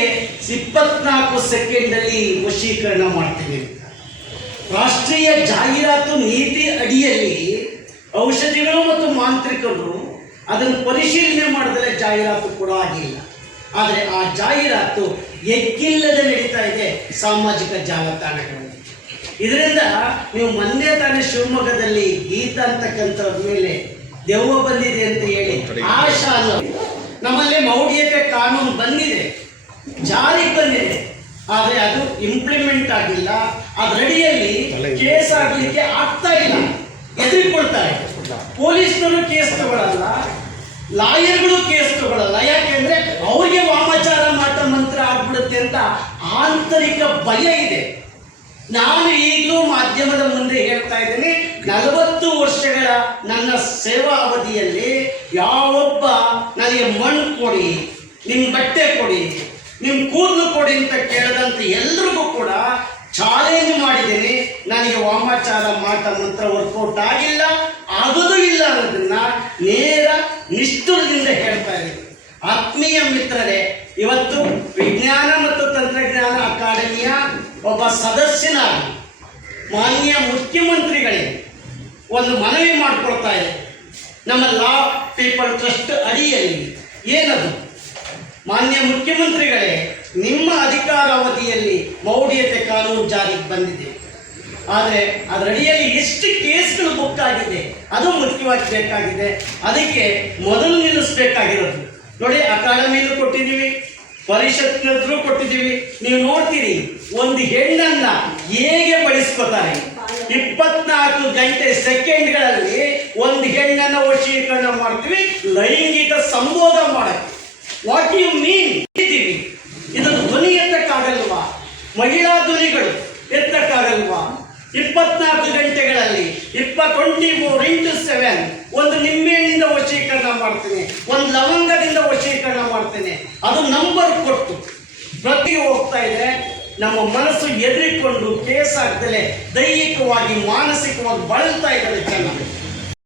ನಿಮಗೆ 24 ಸೆಕೆಂಡಲ್ಲಿ ವಶೀಕರಣ ಮಾಡ್ತೀನಿ. ರಾಷ್ಟ್ರೀಯ ಜಾಹೀರಾತು ನೀತಿ ಅಡಿಯಲ್ಲಿ ಔಷಧಿಗಳು ಮತ್ತು ಮಾಂತ್ರಿಕರು ಅದನ್ನು ಪರಿಶೀಲನೆ ಮಾಡಿದರೆ ಜಾಹೀರಾತು ಕೂಡ ಆಗಿಲ್ಲ. ಆದರೆ ಆ ಜಾಹೀರಾತು ಎಕ್ಕಿಲ್ಲದೆ ನಡೀತಾ ಇದೆ ಸಾಮಾಜಿಕ ಜಾಲತಾಣಗಳಲ್ಲಿ. ಇದರಿಂದ ನೀವು ಮೊನ್ನೆ ತಾನೇ ಶಿವಮೊಗ್ಗದಲ್ಲಿ ಗೀತ ಅಂತಕ್ಕಂಥವ್ರ ಮೇಲೆ ದೆವ್ವ ಬಂದಿದೆ ಅಂತ ಹೇಳಿ ಆಶಾ ನಮ್ಮಲ್ಲಿ ಮೌಢ್ಯತೆ ಕಾನೂನು ಬಂದಿದೆ, ಜಾರಿಗೆ ಬಂದಿದೆ, ಆದರೆ ಅದು ಇಂಪ್ಲಿಮೆಂಟ್ ಆಗಿಲ್ಲ. ಅದರಡಿಯಲ್ಲಿ ಕೇಸ್ ಆಗಲಿಕ್ಕೆ ಆಗ್ತಾ ಇಲ್ಲ, ಎದುರಿಕೊಳ್ತಾರೆ. ಪೊಲೀಸ್ನವರು ಕೇಸ್ ತಗೊಳ್ಳಲ್ಲ, ಲಾಯರ್ಗಳು ಕೇಸ್ ತಗೊಳ್ಳಲ್ಲ. ಯಾಕೆಂದ್ರೆ ಅವ್ರಿಗೆ ವಾಮಾಚಾರ ಮಾಟ ಮಂತ್ರ ಆಗ್ಬಿಡುತ್ತೆ ಅಂತ ಆಂತರಿಕ ಭಯ ಇದೆ. ನಾನು ಈಗಲೂ ಮಾಧ್ಯಮದ ಮುಂದೆ ಹೇಳ್ತಾ ಇದ್ದೀನಿ, 40 ವರ್ಷಗಳ ನನ್ನ ಸೇವಾ ಅವಧಿಯಲ್ಲಿ ಯಾವೊಬ್ಬ ನನಗೆ ಮಣ್ಣು ಕೊಡಿ, ನಿಮ್ಮ ಬಟ್ಟೆ ಕೊಡಿ, ನಿಮ್ಮ ಕೂದಲು ಕೊಡಿ ಅಂತ ಕೇಳದಂತ ಎಲ್ರಿಗೂ ಕೂಡ ಚಾಲೆಂಜ್ ಮಾಡಿದ್ದೀನಿ. ನನಗೆ ವಾಮಾಚಾರ ಮಾಟ ಮಂತ್ರ ವರ್ಕೌಟ್ ಆಗಿಲ್ಲ, ಆಗೋದು ಇಲ್ಲ ಅನ್ನೋದನ್ನ ನೇರ ನಿಷ್ಠುರದಿಂದ ಹೇಳ್ತಾ ಇದ್ದೀನಿ. ಆತ್ಮೀಯ ಮಿತ್ರರೇ, ಇವತ್ತು ವಿಜ್ಞಾನ ಮತ್ತು ತಂತ್ರಜ್ಞಾನ ಅಕಾಡೆಮಿಯ ಒಬ್ಬ ಸದಸ್ಯನಾಗಿ ಮಾನ್ಯ ಮುಖ್ಯಮಂತ್ರಿಗಳೇ ಒಂದು ಮನವಿ ಮಾಡಿಕೊಳ್ತಾ ಇದೆ. ನಮ್ಮ ಲಾ ಪೀಪಲ್ ಟ್ರಸ್ಟ್ ಅಡಿಯಲ್ಲಿ ಏನದು, ಮಾನ್ಯ ಮುಖ್ಯಮಂತ್ರಿಗಳೇ, ನಿಮ್ಮ ಅಧಿಕಾರಾವಧಿಯಲ್ಲಿ ಮೌಢ್ಯತೆ ಕಾನೂನು ಜಾರಿಗೆ ಬಂದಿದೆ, ಆದರೆ ಅದರಡಿಯಲ್ಲಿ ಎಷ್ಟು ಕೇಸ್ಗಳು ಬುಕ್ ಆಗಿದೆ ಅದು ಮುಖ್ಯವಾಗಿ ಬೇಕಾಗಿದೆ. ಅದಕ್ಕೆ ಮೊದಲು ನಿಲ್ಲಿಸಬೇಕಾಗಿರೋದು ನೋಡಿ, ಅಕಾಡೆಮಿನೂ ಕೊಟ್ಟಿದ್ದೀವಿ, ಪರಿಷತ್ನೂ ಕೊಟ್ಟಿದ್ದೀವಿ. ನೀವು ನೋಡ್ತೀರಿ ಒಂದು ಹೆಣ್ಣನ್ನ ಹೇಗೆ ಬಳಸ್ಕೋತಾರೆ. 24 ಗಂಟೆ ಸೆಕೆಂಡ್ಗಳಲ್ಲಿ ಒಂದು ಹೆಣ್ಣನ್ನ ವಶೀಕರಣ ಮಾಡ್ತೀವಿ, ಲೈಂಗಿಕ ಸಂಭೋಗ ಮಾಡಕ್ಕೆ. ವಾಟ್ ಯು ಮೀನ್ ಇದ್ದೀವಿ, ಇದನ್ನು ಧ್ವನಿ ಎತ್ತಕ್ಕಾಗಲ್ವಾ? ಮಹಿಳಾ ಧ್ವನಿಗಳು ಎತ್ತಕ್ಕಾಗಲ್ವಾ? 24 ಗಂಟೆಗಳಲ್ಲಿ 24x7 ಒಂದು ನಿಂಬೆಹಣ್ಣಿಂದ ವಶೀಕರಣ ಮಾಡ್ತೀನಿ, ಒಂದು ಲವಂಗದಿಂದ ವಶೀಕರಣ ಮಾಡ್ತೀನಿ. ಅದು ನಂಬರ್ ಕೊಟ್ಟು ಪ್ರತಿ ಹೋಗ್ತಾ ಇದೆ. ನಮ್ಮ ಮನಸ್ಸು ಎದುರಿಕೊಂಡು ಕೇಸ್ ಆಗ್ದಲೆ ದೈಹಿಕವಾಗಿ ಮಾನಸಿಕವಾಗಿ ಬಳಲ್ತಾ ಇದ್ದಾರೆ ಜನ.